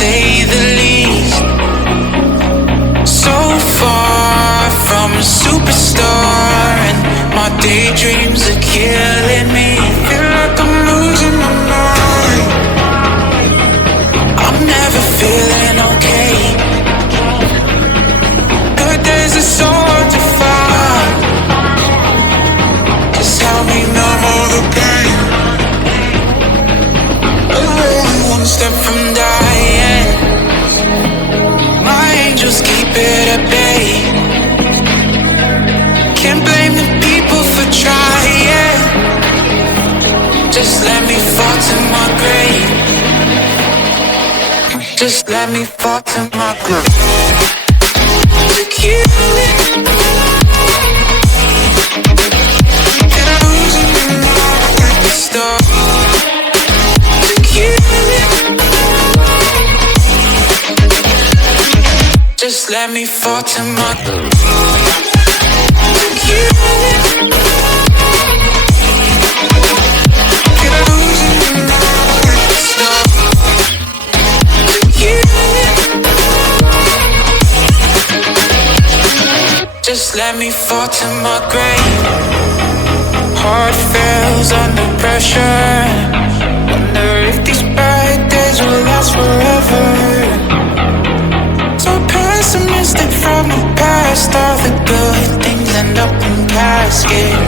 say the least. So far from a superstar, and my daydreams are killing me. Feel like I'm losing my mind. I'm never feeling okay. Good days are so hard to find. Just help me numb all the pain. I'm only one step from dying. My angels keep it at bay. Can't blame the people for trying. Just let me fall to my grave. Just let me fall to my grave. To kill it. And I'm losing my mind at the start. To kill it. Just let me fall to my grave. To kill it. And I'm losing my mind at the start. To kill it. Just let me fall to my grave. Heart fails under pressure. Wonder if these bad days will last forever. So pessimistic from the past. All the good things end up in caskets.